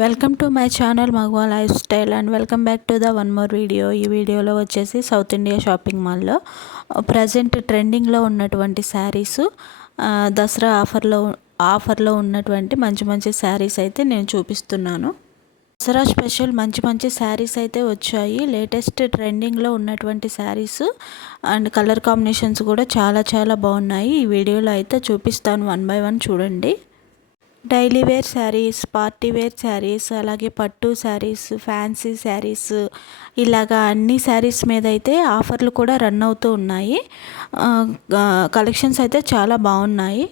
Welcome to my channel మగవా lifestyle and welcome back to the one more video ఈ వీడియోలో వచ్చేసి South India shopping మాల్లో present ట్రెండింగ్లో ఉన్నటువంటి శారీస్ దసరా ఆఫర్లో ఆఫర్లో ఉన్నటువంటి మంచి మంచి శారీస్ అయితే నేను చూపిస్తున్నాను. దసరా స్పెషల్ మంచి మంచి శారీస్ అయితే వచ్చాయి. లేటెస్ట్ ట్రెండింగ్లో ఉన్నటువంటి శారీస్ అండ్ కలర్ కాంబినేషన్స్ కూడా చాలా చాలా బాగున్నాయి. ఈ వీడియోలో అయితే చూపిస్తాను వన్ బై వన్ చూడండి. Daily wear sarees party wear sarees అలాగే పట్టు శారీస్ ఫ్యాన్సీ శారీస్ ఇలాగా అన్ని శారీస్ మీద అయితే ఆఫర్లు కూడా రన్ అవుతూ ఉన్నాయి. కలెక్షన్స్ అయితే చాలా బాగున్నాయి.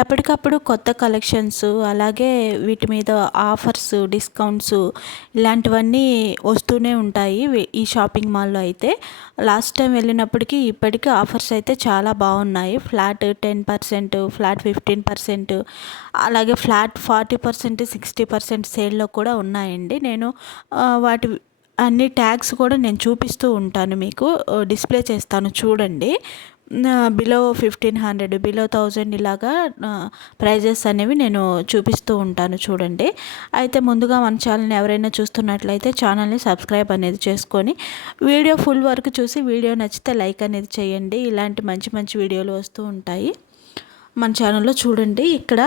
ఎప్పటికప్పుడు కొత్త కలెక్షన్స్ అలాగే వీటి మీద ఆఫర్స్ డిస్కౌంట్స్ ఇలాంటివన్నీ వస్తూనే ఉంటాయి ఈ షాపింగ్ మాల్లో అయితే. లాస్ట్ టైం వెళ్ళినప్పటికీ ఇప్పటికీ ఆఫర్స్ అయితే చాలా బాగున్నాయి. Flat ten percent flat fifteen percent అలాగే flat forty percent sixty percent సేల్లో కూడా ఉన్నాయండి. నేను వాటి అన్ని ట్యాగ్స్ కూడా నేను చూపిస్తూ ఉంటాను మీకు. డిస్ప్లే చేస్తాను చూడండి. Below fifteen hundred below thousand ఇలాగా ప్రైజెస్ అనేవి నేను చూపిస్తూ ఉంటాను చూడండి. అయితే ముందుగా మన ఛానల్ని ఎవరైనా చూస్తున్నట్లయితే ఛానల్ని సబ్స్క్రైబ్ అనేది చేసుకొని వీడియో ఫుల్ వరకు చూసి వీడియో నచ్చితే లైక్ అనేది చేయండి. ఇలాంటి మంచి మంచి వీడియోలు వస్తూ ఉంటాయి. మన ఛానల్లో చూడండి. ఇక్కడ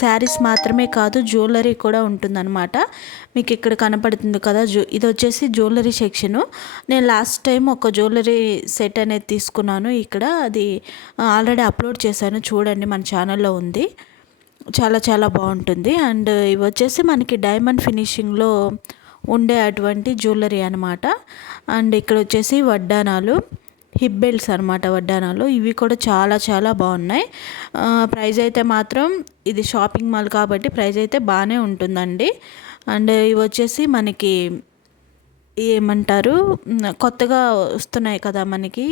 శారీస్ మాత్రమే కాదు జ్యువెలరీ కూడా ఉంటుందన్నమాట. మీకు ఇక్కడ కనపడుతుంది కదా జ్యూ ఇది వచ్చేసి జ్యువెలరీ సెక్షను నేను లాస్ట్ టైం ఒక జ్యువెలరీ సెట్ అనేది తీసుకున్నాను. ఇక్కడ అది ఆల్రెడీ అప్లోడ్ చేశాను. చూడండి మన ఛానల్లో ఉంది. చాలా చాలా బాగుంటుంది. అండ్ ఇవి వచ్చేసి మనకి డైమండ్ ఫినిషింగ్లో ఉండే అటువంటి జ్యువెలరీ అనమాట అండ్ ఇక్కడ వచ్చేసి వడ్డానాలు. హిప్ బెల్ట్స్ అనమాట వడ్డానాలు. ఇవి కూడా చాలా చాలా బాగున్నాయి. ప్రైస్ అయితే మాత్రం ఇది షాపింగ్ మాల్ కాబట్టి ప్రైస్ అయితే బాగానే ఉంటుందండి. అండ్ ఇవి వచ్చేసి మనకి ఏమంటారు? కొత్తగా వస్తున్నాయి కదా మనకి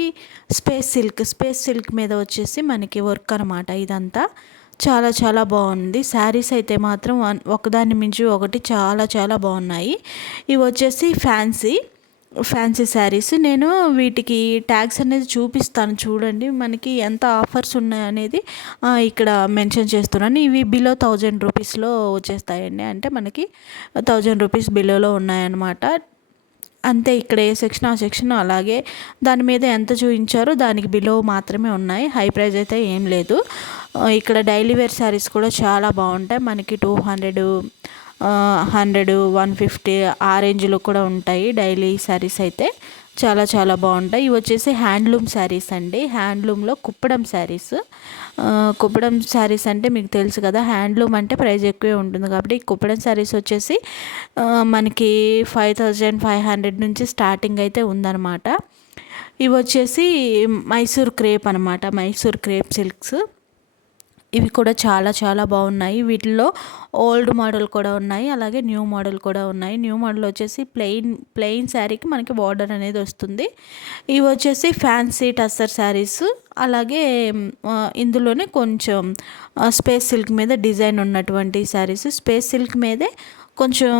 స్పేస్ సిల్క్. స్పేస్ సిల్క్ మీద వచ్చేసి మనకి వర్క్ అనమాట ఇదంతా. చాలా చాలా బాగుంది. శారీస్ అయితే మాత్రం ఒకదాని మించి ఒకటి చాలా చాలా బాగున్నాయి. ఇవి వచ్చేసి ఫ్యాన్సీ. ఫ్యాన్సీ శారీస్. నేను వీటికి ట్యాగ్స్ అనేది చూపిస్తాను చూడండి. మనకి ఎంత ఆఫర్స్ ఉన్నాయనేది ఇక్కడ మెన్షన్ చేస్తున్నాను. ఇవి బిలో థౌజండ్ రూపీస్లో వచ్చేస్తాయండి. అంటే మనకి థౌజండ్ రూపీస్ బిలోలో ఉన్నాయన్నమాట. అంతే ఇక్కడ ఏ సెక్షన్ ఆ సెక్షన్ అలాగే దాని మీద ఎంత చూపించారో దానికి బిలో మాత్రమే ఉన్నాయి. హై ప్రైస్ అయితే ఏం లేదు. ఇక్కడ డైలీ వేర్ శారీస్ కూడా చాలా బాగుంటాయి. మనకి two hundred hundred one fifty ఆ రేంజ్లో కూడా ఉంటాయి డైలీ శారీస్ అయితే. చాలా చాలా బాగుంటాయి. ఇవి వచ్చేసి హ్యాండ్లూమ్ శారీస్ అండి. హ్యాండ్లూమ్లో కుప్పడం శారీస్. కుప్పడం శారీస్ అంటే మీకు తెలుసు కదా హ్యాండ్లూమ్ అంటే ప్రైస్ ఎక్కువే ఉంటుంది కాబట్టి కుప్పడం శారీస్ వచ్చేసి మనకి ఫైవ్ థౌజండ్ ఫైవ్ హండ్రెడ్ నుంచి స్టార్టింగ్ అయితే ఉందన్నమాట. ఇవి వచ్చేసి మైసూర్ క్రేప్ అనమాట మైసూర్ క్రేప్ సిల్క్స్. ఇవి కూడా చాలా చాలా బాగున్నాయి. వీటిలో ఓల్డ్ మోడల్ కూడా ఉన్నాయి. అలాగే న్యూ మోడల్ కూడా ఉన్నాయి. న్యూ మోడల్ వచ్చేసి ప్లెయిన్ ప్లెయిన్ శారీకి మనకి బార్డర్ అనేది వస్తుంది. ఇవి వచ్చేసి ఫ్యాన్సీ టస్సర్ శారీస్. అలాగే ఇందులోనే కొంచెం స్పేస్ సిల్క్ మీద డిజైన్ ఉన్నటువంటి శారీస్. స్పేస్ సిల్క్ మీదే కొంచెం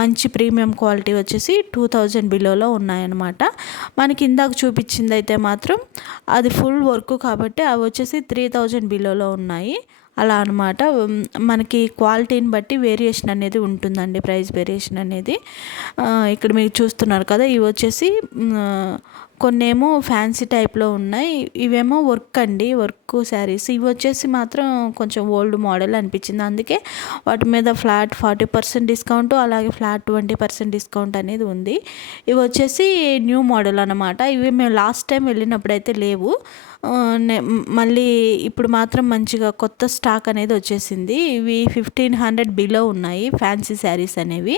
మంచి ప్రీమియం క్వాలిటీ వచ్చేసి టూ థౌజండ్ బిలోలో ఉన్నాయన్నమాట. మనకి ఇందాక చూపించింది అయితే మాత్రం అది ఫుల్ వర్క్ కాబట్టి అవి వచ్చేసి త్రీ థౌజండ్ బిలోలో ఉన్నాయి. అలా అనమాట మనకి క్వాలిటీని బట్టి వేరియేషన్ అనేది ఉంటుందండి ప్రైస్ వేరియేషన్ అనేది. ఇక్కడ మీరు చూస్తున్నారు కదా ఇవి వచ్చేసి కొన్నేమో ఫ్యాన్సీ టైప్లో ఉన్నాయి. ఇవేమో వర్క్ అండి వర్క్ శారీస్ ఇవి వచ్చేసి మాత్రం కొంచెం ఓల్డ్ మోడల్ అనిపించింది. అందుకే వాటి మీద ఫ్లాట్ ఫార్టీ పర్సెంట్ డిస్కౌంట్ అలాగే ఫ్లాట్ ట్వంటీ పర్సెంట్ డిస్కౌంట్ అనేది ఉంది. ఇవి వచ్చేసి న్యూ మోడల్ అనమాట ఇవి మేము లాస్ట్ టైం వెళ్ళినప్పుడైతే లేవు. మళ్ళీ ఇప్పుడు మాత్రం మంచిగా కొత్త స్టాక్ అనేది వచ్చేసింది. ఇవి ఫిఫ్టీన్ హండ్రెడ్ బిలో ఉన్నాయి ఫ్యాన్సీ శారీస్ అనేవి.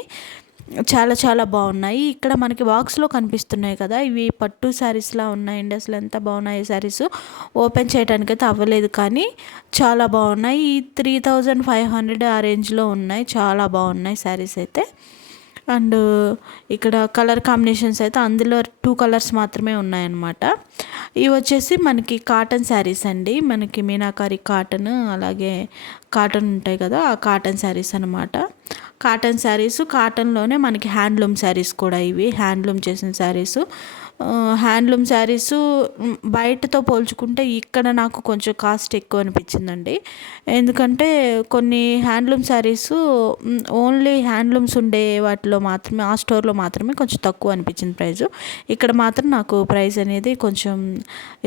చాలా చాలా బాగున్నాయి. ఇక్కడ మనకి బాక్స్లో కనిపిస్తున్నాయి కదా ఇవి పట్టు శారీస్లా ఉన్నాయండి అసలు ఎంత బాగున్నాయి శారీస్? ఓపెన్ చేయడానికి అయితే అవ్వలేదు కానీ చాలా బాగున్నాయి. ఈ త్రీ థౌజండ్ ఫైవ్ హండ్రెడ్ ఆ రేంజ్లో ఉన్నాయి. చాలా బాగున్నాయి శారీస్ అయితే. అండ్ ఇక్కడ కలర్ కాంబినేషన్స్ అయితే అందులో టూ కలర్స్ మాత్రమే ఉన్నాయన్నమాట. ఇవి వచ్చేసి మనకి కాటన్ శారీస్ అండి. మనకి మీనాకారి కాటన్ అలాగే కాటన్ ఉంటాయి కదా ఆ కాటన్ శారీస్ అనమాట కాటన్ శారీస్ కాటన్లోనే మనకి హ్యాండ్లూమ్ శారీస్ కూడా ఇవి హ్యాండ్లూమ్ చేసిన శారీస్. హ్యాండ్లూమ్ శారీస్ బయటతో పోల్చుకుంటే ఇక్కడ నాకు కొంచెం కాస్ట్ ఎక్కువ అనిపించిందండి. ఎందుకంటే కొన్ని హ్యాండ్లూమ్ శారీస్ ఓన్లీ హ్యాండ్లూమ్స్ ఉండే వాటిలో మాత్రమే ఆ స్టోర్లో మాత్రమే కొంచెం తక్కువ అనిపించింది ప్రైస్ ఇక్కడ మాత్రం నాకు ప్రైస్ అనేది కొంచెం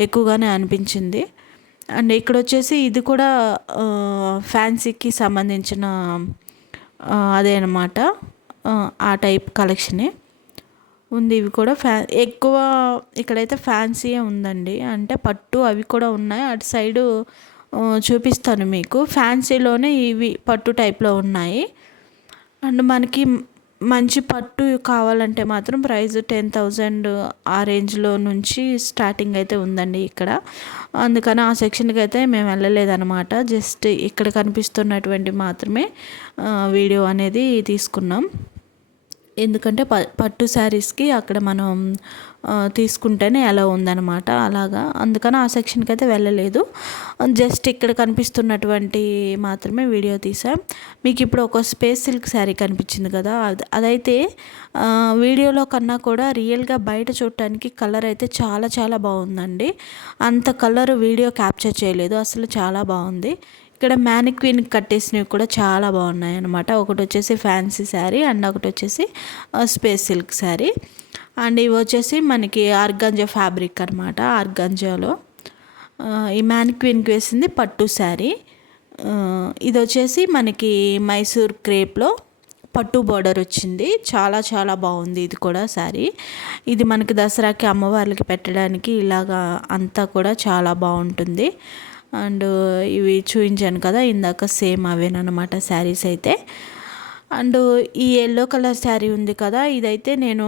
ఎక్కువగానే అనిపించింది. అండ్ ఇక్కడ వచ్చేసి ఇది కూడా ఫ్యాన్సీకి సంబంధించిన అదే అనమాట ఆ టైప్ కలెక్షనే. ఉంది ఇవి కూడా ఫ్యా ఎక్కువ ఇక్కడైతే ఫ్యాన్సీయే ఉందండి. అంటే పట్టు అవి కూడా ఉన్నాయి. అటు సైడు చూపిస్తాను మీకు. ఫ్యాన్సీలోనే ఇవి పట్టు టైప్లో ఉన్నాయి. అండ్ మనకి మంచి పట్టు కావాలంటే మాత్రం ప్రైస్ టెన్ థౌజండ్ ఆ రేంజ్లో నుంచి స్టార్టింగ్ అయితే ఉందండి ఇక్కడ. అందుకని ఆ సెక్షన్కి అయితే మేము వెళ్ళలేదన్నమాట. జస్ట్ ఇక్కడ కనిపిస్తున్నటువంటి మాత్రమే వీడియో అనేది తీసుకున్నాం. ఎందుకంటే ప పట్టు శారీస్కి అక్కడ మనం తీసుకుంటేనే ఎలా ఉందన్నమాట అలాగా. అందుకని ఆ సెక్షన్కి అయితే వెళ్ళలేదు. జస్ట్ ఇక్కడ కనిపిస్తున్నటువంటి మాత్రమే వీడియో తీసాం. మీకు ఇప్పుడు ఒక స్పేస్ సిల్క్ శారీ కనిపించింది కదా అది అదైతే వీడియోలో కన్నా కూడా రియల్గా బయట చూడటానికి కలర్ అయితే చాలా చాలా బాగుందండి. అంత కలర్ వీడియో క్యాప్చర్ చేయలేదు అసలు చాలా బాగుంది. ఇక్కడ మ్యానిక్విన్ కట్టేసినవి కూడా చాలా బాగున్నాయి అనమాట ఒకటి వచ్చేసి ఫ్యాన్సీ శారీ అండ్ ఒకటి వచ్చేసి స్పేస్ సిల్క్ శారీ. అండ్ ఇవి వచ్చేసి మనకి ఆర్గంజా ఫ్యాబ్రిక్ అనమాట ఆర్గంజాలో. ఈ మ్యానిక్విన్కి వేసింది పట్టు శారీ. ఇది వచ్చేసి మనకి మైసూర్ క్రేప్లో పట్టు బార్డర్ వచ్చింది. చాలా చాలా బాగుంది ఇది కూడా శారీ. ఇది మనకి దసరాకి అమ్మవార్లకి పెట్టడానికి ఇలాగా అంతా కూడా చాలా బాగుంటుంది. అండ్ ఇవి చూపించాను కదా ఇందాక సేమ్ అవేనమాట శారీస్ అయితే. అండ్ ఈ ఎల్లో కలర్ శారీ ఉంది కదా ఇదైతే నేను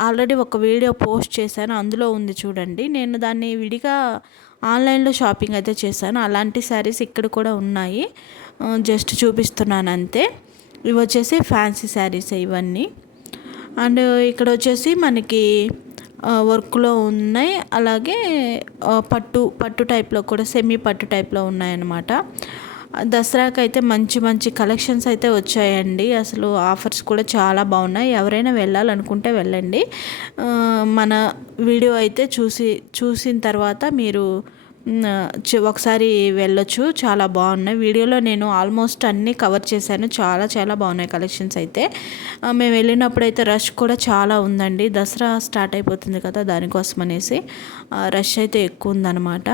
ఆల్రెడీ ఒక వీడియో పోస్ట్ చేశాను అందులో ఉంది చూడండి. నేను దాన్ని విడిగా ఆన్లైన్లో షాపింగ్ అయితే చేశాను అలాంటి శారీస్ ఇక్కడ కూడా ఉన్నాయి. జస్ట్ చూపిస్తున్నాను అంతే. ఇవి వచ్చేసి ఫ్యాన్సీ శారీస్ ఇవన్నీ. అండ్ ఇక్కడ వచ్చేసి మనకి వర్క్లో ఉన్నాయి. అలాగే పట్టు పట్టు టైప్లో కూడా సెమీ పట్టు టైప్లో ఉన్నాయన్నమాట. దసరాకి అయితే మంచి మంచి కలెక్షన్స్ అయితే వచ్చాయండి. అసలు ఆఫర్స్ కూడా చాలా బాగున్నాయి. ఎవరైనా వెళ్ళాలనుకుంటే వెళ్ళండి. మన వీడియో అయితే చూసి చూసిన తర్వాత మీరు ఒకసారి వెళ్ళొచ్చు. చాలా బాగున్నాయి. వీడియోలో నేను ఆల్మోస్ట్ అన్నీ కవర్ చేశాను. చాలా చాలా బాగున్నాయి కలెక్షన్స్ అయితే. మేము వెళ్ళినప్పుడు అయితే రష్ కూడా చాలా ఉందండి. దసరా స్టార్ట్ అయిపోతుంది కదా దానికోసం అనేసి. రష్ అయితే ఎక్కువ ఉందన్నమాట.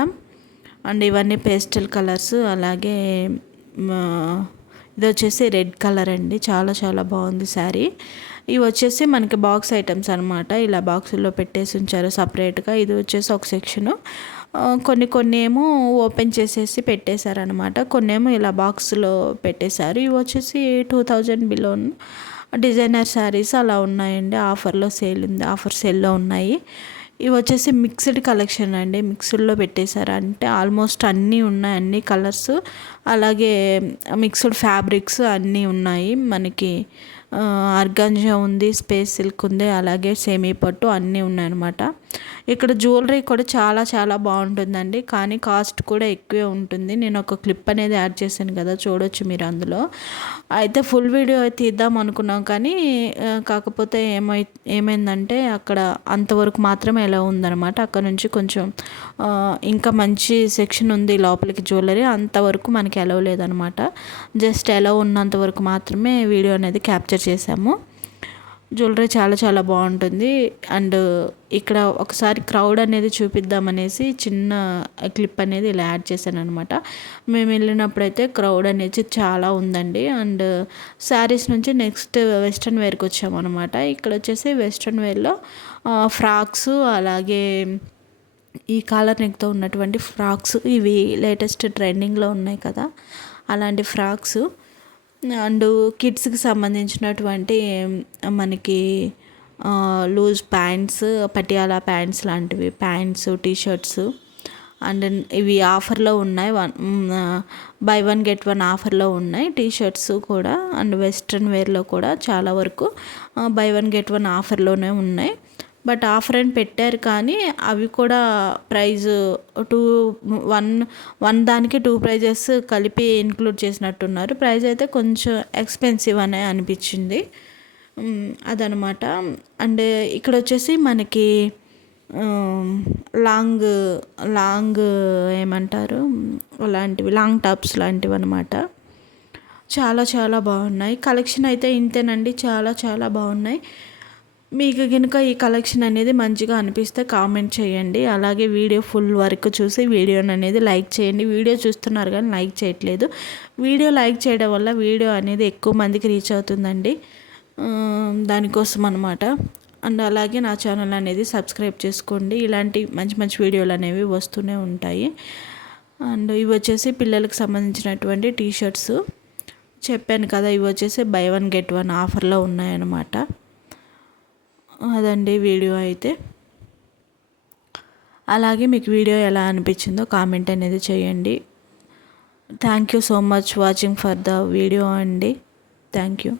అండ్ ఇవన్నీ పేస్టల్ కలర్స్ అలాగే ఇది వచ్చేసి రెడ్ కలర్ అండి. చాలా చాలా బాగుంది శారీ. ఇవి వచ్చేసి మనకి బాక్స్ ఐటమ్స్ అనమాట ఇలా బాక్సుల్లో పెట్టేసి ఉంచారు సపరేట్గా. ఇది వచ్చేసి ఒక సెక్షను. కొన్ని కొన్ని ఏమో ఓపెన్ చేసేసి పెట్టేశారనమాట కొన్ని ఏమో ఇలా బాక్స్లో పెట్టేశారు. ఇవి వచ్చేసి two thousand below designer saris అలా ఉన్నాయండి. ఆఫర్లో సేల్ ఉంది. ఆఫర్ సేల్లో ఉన్నాయి. ఇవి వచ్చేసి మిక్స్డ్ కలెక్షన్ అండి. మిక్స్డ్లో పెట్టేశారు. అంటే ఆల్మోస్ట్ అన్నీ ఉన్నాయి. అన్ని కలర్స్. అలాగే మిక్స్డ్ ఫ్యాబ్రిక్స్ అన్నీ ఉన్నాయి. మనకి ఆర్గాంజా ఉంది స్పేస్ సిల్క్ ఉంది. అలాగే సేమీ పట్టు అన్నీ ఉన్నాయన్నమాట. ఇక్కడ జ్యువెలరీ కూడా చాలా చాలా బాగుంటుందండి. కానీ కాస్ట్ కూడా ఎక్కువే ఉంటుంది. నేను ఒక క్లిప్ అనేది యాడ్ చేశాను కదా చూడొచ్చు మీరు అందులో. అయితే ఫుల్ వీడియో తీద్దాం అనుకున్నాం కానీ కాకపోతే ఏమై ఏమైందంటే అక్కడ అంతవరకు మాత్రమే ఎలా ఉందన్నమాట. అక్కడ నుంచి కొంచెం ఇంకా మంచి సెక్షన్ ఉంది లోపలికి జ్యువెలరీ. అంతవరకు మనకి ఎలా లేదనమాట జస్ట్ ఎలా ఉన్నంత వరకు మాత్రమే వీడియో అనేది క్యాప్చర్ చేశాము. జ్యువెలరీ చాలా చాలా బాగుంటుంది. అండ్ ఇక్కడ ఒకసారి క్రౌడ్ అనేది చూపిద్దామనేసి చిన్న క్లిప్ అనేది ఇలా యాడ్ చేశాను అనమాట మేము వెళ్ళినప్పుడైతే క్రౌడ్ అనేది చాలా ఉందండి. అండ్ శారీస్ నుంచి నెక్స్ట్ వెస్ట్రన్ వేర్కి వచ్చామన్నమాట. ఇక్కడ వచ్చేసి వెస్ట్రన్ వేర్లో ఫ్రాక్స్ అలాగే ఈ కాలర్ నెక్తో ఉన్నటువంటి ఫ్రాక్స్ ఇవి లేటెస్ట్ ట్రెండింగ్లో ఉన్నాయి కదా. అలాంటి ఫ్రాక్స్ అండ్ కిడ్స్కి సంబంధించినటువంటి మనకి లూజ్ ప్యాంట్స్ పటియాలా ప్యాంట్స్ లాంటివి ప్యాంట్స్ టీషర్ట్స్. అండ్ ఇవి ఆఫర్లో ఉన్నాయి. One buy one get one ఆఫర్లో ఉన్నాయి. టీషర్ట్స్ కూడా అండ్ వెస్ట్రన్ వేర్లో కూడా చాలా వరకు బై వన్ గెట్ వన్ ఆఫర్లోనే ఉన్నాయి. బట్ ఆఫర్ అని పెట్టారు కానీ అవి కూడా ప్రైజ్ టూ వన్ వన్ దానికి టూ ప్రైజెస్ కలిపి ఇన్క్లూడ్ చేసినట్టున్నారు. ప్రైజ్ అయితే కొంచెం ఎక్స్పెన్సివ్ అనే అనిపించింది. అదనమాట. అండ్ ఇక్కడ వచ్చేసి మనకి లాంగ్ లాంగ్ ఏమంటారు? అలాంటివి లాంగ్ టాప్స్ లాంటివి అనమాట చాలా చాలా బాగున్నాయి. కలెక్షన్ అయితే ఇంతేనండి. చాలా చాలా బాగున్నాయి. మీకు కనుక ఈ కలెక్షన్ అనేది మంచిగా అనిపిస్తే కామెంట్ చేయండి. అలాగే వీడియో ఫుల్ వరకు చూసి వీడియోని అనేది లైక్ చేయండి. వీడియో చూస్తున్నారు కానీ లైక్ చేయట్లేదు. వీడియో లైక్ చేయడం వల్ల వీడియో అనేది ఎక్కువ మందికి రీచ్ అవుతుందండి. దానికోసం అనమాట అండ్ అలాగే నా ఛానల్ అనేది సబ్స్క్రైబ్ చేసుకోండి. ఇలాంటి మంచి మంచి వీడియోలు అనేవి వస్తూనే ఉంటాయి. అండ్ ఇవి వచ్చేసి పిల్లలకు సంబంధించినటువంటి టీషర్ట్స్. చెప్పాను కదా ఇవి వచ్చేసి బై వన్ గెట్ వన్ ఆఫర్లో ఉన్నాయన్నమాట. అదండి వీడియో అయితే. అలాగే మీకు వీడియో ఎలా అనిపించిందో కామెంట్ అనేది చేయండి. Thank you so much watching for the video అండి. Thank you